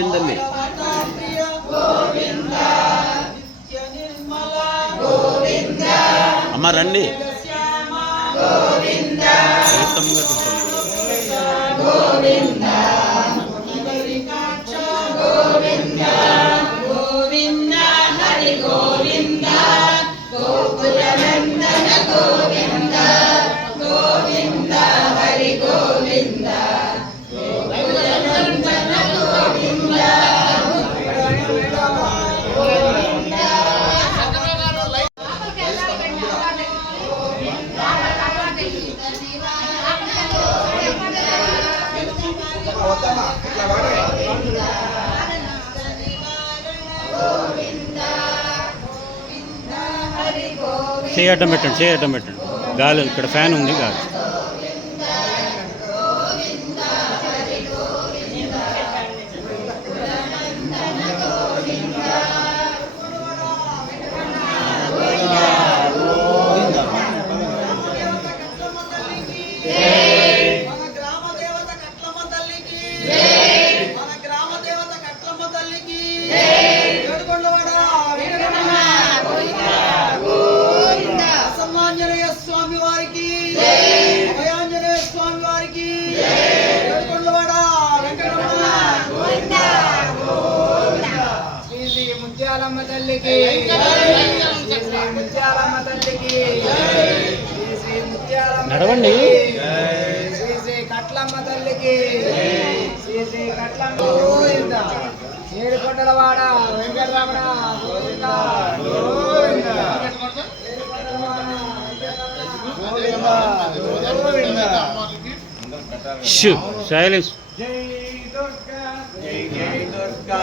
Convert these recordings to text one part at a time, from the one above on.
చెందలి అమ్మ రండి చేయటం పెట్టండి గాలి ఇక్కడ ఫ్యాన్ ఉంది గాలి నడవండి శ్రీ కట్లమ్మ తల్లికి శ్రీ కట్లమ్మ ఏడుకొండలవాడ వెంకటరమణ సైలెన్స్ జై దుర్గా జై జై దుర్గా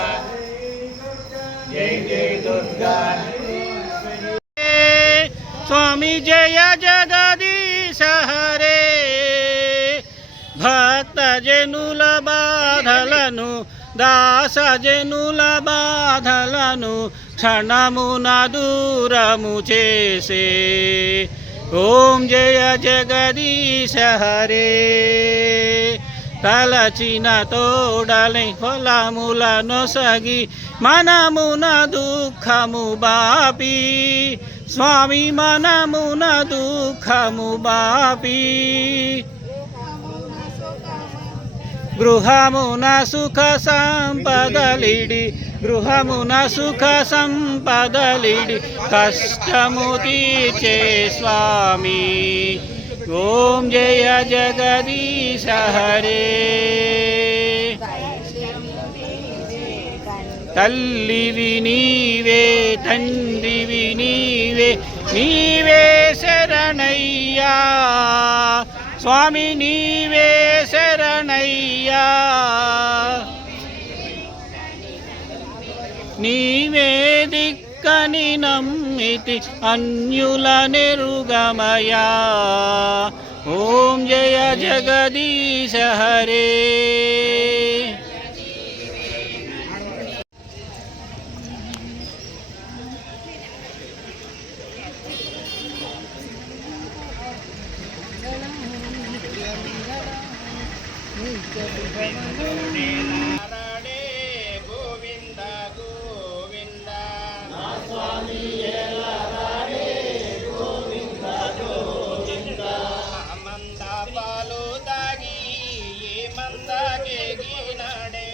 జై జై దుర్గా स्वामी जय जगदीश हरे भक्त जनुल बाधలను दास जनुल बाधలను क्षणमुन दूरము చేసే ఓం జయ జగదీశ హరే తలచిన తోడలై ఫలముల నొసగి మనమున దుఃఖము బాపి స్వామి మనమున దుఃఖము బాపి గృహమున సుఖ సంపదలిడి గృహమున సుఖ సంపదలిడి కష్టము తీర్చే స్వామి ఓం జయ జగదీశ హరే తల్లివి నీవే తండ్రివి నీవే నీవే శరణయ్యా స్వామి నీవే శరణయ్యా నీవే దిక్కని నమ్మితి అన్యుల నెరుగమయా ఓం జయ జగదీశ హరే గోవింద గోవింద స్వామి గోవింద గోవింద మంద పాలు తాగి ఏ మందకే గినడే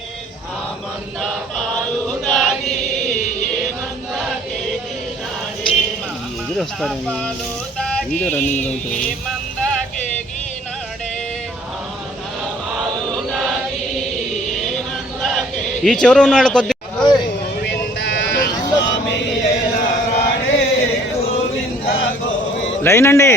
మంద పాలు తాగి ఏ మందకే గినడే పాలు తాగి ఏ మందకే గినడే ఈ చివర ఉన్నాడు కొద్ది లైన్ అండి.